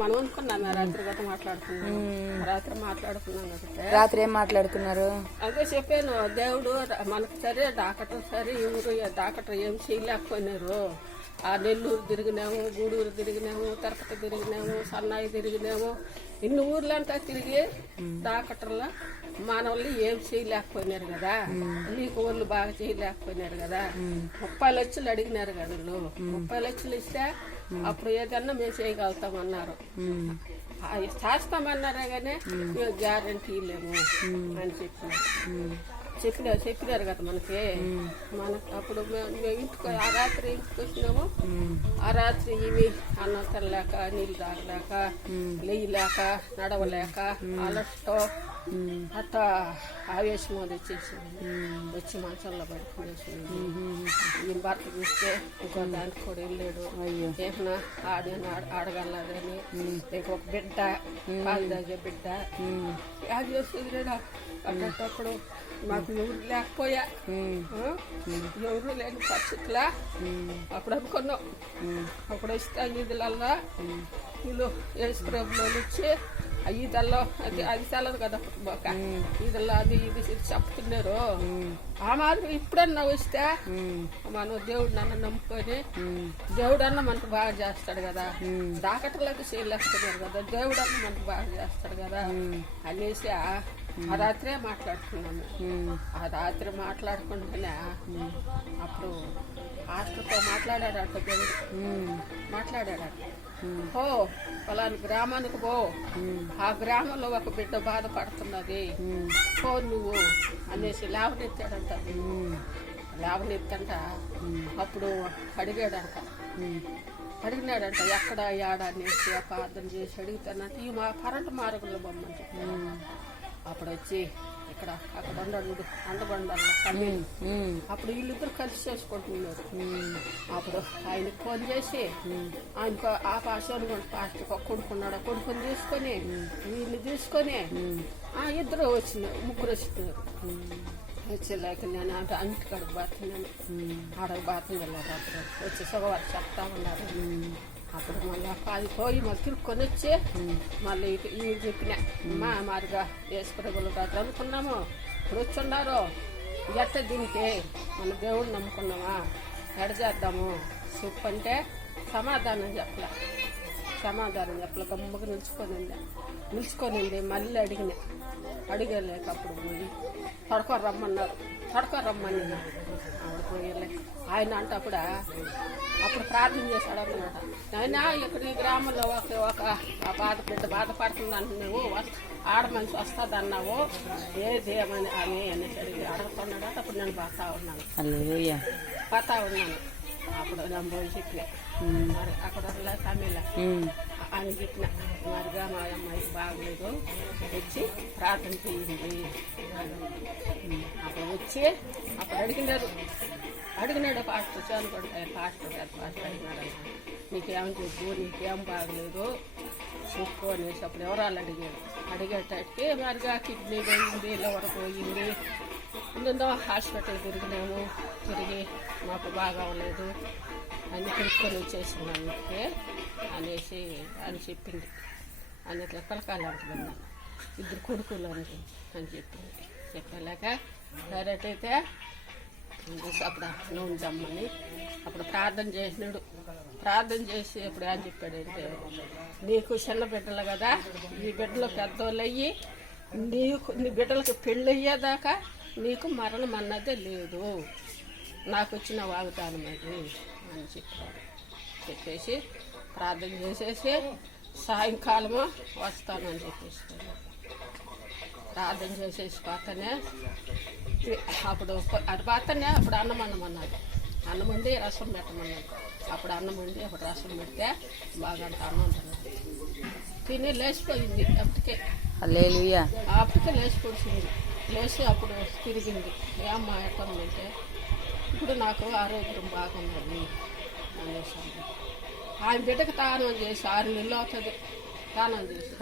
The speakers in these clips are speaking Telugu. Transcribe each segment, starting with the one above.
మనం అనుకున్నాం రాత్రి గట్ట మాట్లాడుకున్నాం. రాత్రి మాట్లాడుకున్నాం కదా. రాత్రి ఏం మాట్లాడుకున్నారు? అదే చెప్పాను, దేవుడు మనకు సరే డాక్టర్ సరే ఎవరు డాక్టర్ ఏం చేయలేకపోయినారు. ఆ నెల్లూరు తిరిగినాము, గూడూరు తిరిగినాము, తిరుపతి తిరిగినాము, సన్నాయి తిరిగినాము, ఇన్ని ఊర్లంతా తిరిగి డాక్టర్ల మానవుళ్ళు ఏం చేయలేకపోయినారు కదా. నీకు వాళ్ళు బాగా చేయలేకపోయినారు కదా. 30 లక్షలు అడిగినారు కదా వాళ్ళు. 30 లక్షలు ఇస్తే అప్పుడు ఏదన్నా మేము చేయగలుగుతామన్నారు. చేస్తామన్నారా కానీ మేము గ్యారంటీ లేము అని చెప్పినారు కదా మనకి. అప్పుడు మేము ఇంటికి ఆ రాత్రి ఇంటికి వచ్చినాము. ఆ రాత్రి ఇవి అన్నం తినలేక, నీళ్ళు తాగలేక, లేయలేక, నడవలేక, అలస్తో అట్ట ఆవేశం అది వచ్చి మంచంలో పడుకునేసింది. ఈ భర్త చూస్తే ఇంకో దానికి కూడా వెళ్ళాడు. ఏమన్నా ఆడగలదని ఇంకొక బిడ్డ, పాలు తాగే బిడ్డ అది చేసేది. అట్టప్పుడు మాకు ఎవరు లేకపోయా, ఎవరు లేని పరిస్థితులా అప్పుడు అనుకున్నాం. అప్పుడు వస్తే ఈదులల్లా వీళ్ళు ఏసు ప్రభులో వచ్చి ఈదల్లో అది తెలదు కదా బాక ఈదల్లో అది ఇది చెప్తున్నారు. ఆ మాదిరి ఇప్పుడన్నా వస్తే మనం దేవుడు నన్ను నమ్ముకొని దేవుడు అన్న మనకు బాగా చేస్తాడు కదా. డాక్టర్లకు చేయలేస్తున్నారు కదా, దేవుడు అన్న మనకు బాగా చేస్తాడు కదా అనేసి ఆ రాత్రే మాట్లాడుకున్నాము. ఆ రాత్రి మాట్లాడుకుంటేనే అప్పుడు హాస్టల్తో మాట్లాడాడట దేవుడు. మాట్లాడాడట, ఓ పలాని గ్రామానికి పో, ఆ గ్రామంలో ఒక బిడ్డ బాధపడుతున్నది, పో నువ్వు అనేసి లేవనెత్తాడంట. లేవనెత్తంట అప్పుడు అడిగాడంట. అడిగినాడంట ఎక్కడ ఏడ అనేసి ప్రార్థన చేసి అడుగుతానంటే ఈ మా కరెంటు మార్గంలో బొమ్మని చెప్పాడు. అప్పుడు వచ్చి ఇక్కడ అక్కడ ఉండడు అండబండల్లో కన్నీళ్ళు. అప్పుడు వీళ్ళిద్దరు కలిసి చేసుకుంటున్నారు. అప్పుడు ఆయనకు ఫోన్ చేసి ఆయనకు ఆ పాస్టర్ని పాస్టర్ కొడుకున్నాడు. కొడుకుని తీసుకొని వీళ్ళు తీసుకొని ఇద్దరు వచ్చినారు, ముగ్గురు వచ్చినారు. వచ్చేలాక నేను అంటే అంటికాడ బాతున్నాను, ఆడ బాత్రూమ్ వెళ్ళారు. అప్పుడు వచ్చి సగవారు చెప్తా ఉన్నారు. అప్పుడు మళ్ళీ అది పోయి మళ్ళీ తిరుక్కొని వచ్చి మళ్ళీ ఇవి చెప్పిన మాదిరిగా వేసుకురగులు రాత్రి అనుకున్నాము. ఇప్పుడు వచ్చున్నారు ఎట్ట దీనికి మన దేవుడు నమ్ముకున్నామా, ఎడ చేద్దాము చెప్పు అంటే సమాధానం చెప్పలే. గమ్మగా నిలుచుకొనింది. మళ్ళీ అడిగలేక అప్పుడు పోయి తొడకొని రమ్మన్నారు. రమ్మని ఆవిడ పోయలే. ఆయన అంటే అప్పుడు ప్రార్థన చేశాడు అన్నమాట. ఆయన ఇక్కడ ఈ గ్రామంలో ఒక బిడ్డ బాధపడుతుంది అంటున్నావు, ఆడ మనిషి వస్తుంది అన్నావు, ఏదేమని అని అనేసి అడిగి అడుగుతున్నాడు. అప్పుడు నేను పోతా ఉన్నాను. అప్పుడు నేను పోయి చెప్పిన మరి అక్కడ తమిళ అని చెప్పిన మరిగా మా అమ్మాయి బాగలేదు, వచ్చి ప్రార్థన చేయింది. అప్పుడు వచ్చి అప్పుడు అడిగినాడు పాస్టర్ చాలు పాస్టర్ అడిగినాడు, నీకేమని చెప్పు, నీకేం బాగలేదు చెప్పు అనేసి అప్పుడు ఎవరాలు అడిగేటట్టుకి మరిగా కిడ్నీ పోయింది, లివర్ పోయింది, ఎన్నెన్నో హాస్పిటల్ తిరిగి మాకు బాగా అవ్వలేదు అని తిరుక్కొని వచ్చేసినాను అనేసి అని చెప్పింది. అన్నిట్లో కలకాలంటున్నాను, ఇద్దరు కొడుకులు అని చెప్పలేక డైరెక్ట్ అయితే అప్పుడు నూనె దమ్మని అప్పుడు ప్రార్థన చేసినాడు. ప్రార్థన చేసి అప్పుడు ఏం చెప్పాడంటే, నీకు చిన్న బిడ్డలు కదా, నీ బిడ్డలు పెద్దోళ్ళు అయ్యి నీ బిడ్డలకు పెళ్ళి అయ్యేదాకా నీకు మరణం అన్నదే లేదు, నాకు వచ్చిన వాగ్దానం అది అని చెప్పేసి ప్రార్థన చేసేసి సాయంకాలము వస్తానని చెప్పేసి ప్రార్థన చేసేసి పక్కనే అప్పుడు అది పక్కనే అప్పుడు అన్నం అన్నది. అన్నం వండి రసం పెట్టమన్నది. అప్పుడు అన్నం వండి అప్పుడు రసం పెడితే బాగా అన్నం తిన్నది. తిని లేచిపోయింది. అప్పటికే లేచి పొడిచింది. లేచి అప్పుడు తిరిగింది. ఏమ్మా ఎట్టమంటే ఇప్పుడు నాకు ఆరోగ్యం బాగున్నది అనేసి ఆయన బిడ్డకు తానం చేసి 6 నెలలు అవుతుంది తానం చేసి.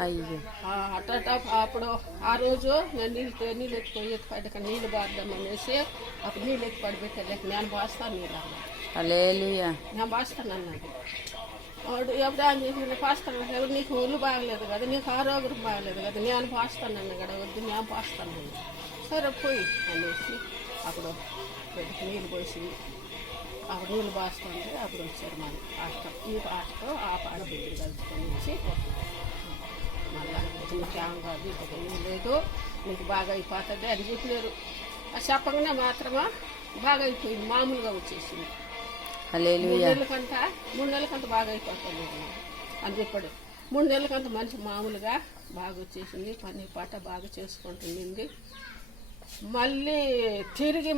అట్ట అప్పుడు ఆ రోజు నేను నీళ్ళు ఎత్తిపోయి ఎత్తిపడ్డాక నీళ్ళు బాద్దాం అనేసి అప్పుడు నీళ్ళు ఎత్తిపడి పెట్టలేక నేను పోస్తాను నీళ్ళు అన్నాడు. నేను పోస్తాను అన్నాడు. వాడు ఎప్పుడు అని చెప్పి పాస్తాను, నీకు ఒళ్ళు బాగలేదు కదా, నీకు ఆరోగ్యం బాగలేదు కదా, నేను పాస్తాను కదా, వద్దు నేను పాస్తాను. సరే పోయి అనేసి అప్పుడు నీళ్ళు పోసి అప్పుడు నీళ్ళు పోస్తుంటే అప్పుడు వచ్చారు మన పాస్టర్. ఈ పాటతో ఆ పాట దగ్గర కలుసుకొని వచ్చి మళ్ళీ నీకు ఏం కాదు, ఏం లేదు, నీకు బాగా అయిపోతుంది అని చెప్పినారు. అది చెప్పగానే మాత్రమే బాగా అయిపోయింది, మామూలుగా వచ్చేసింది. 3 నెలలకంతా బాగా అయిపోతుంది అని చెప్పాడు. 3 నెలలకంతా మనిషి మామూలుగా బాగా వచ్చేసింది, పని పాట బాగా చేసుకుంటుంది. మళ్ళీ తిరిగి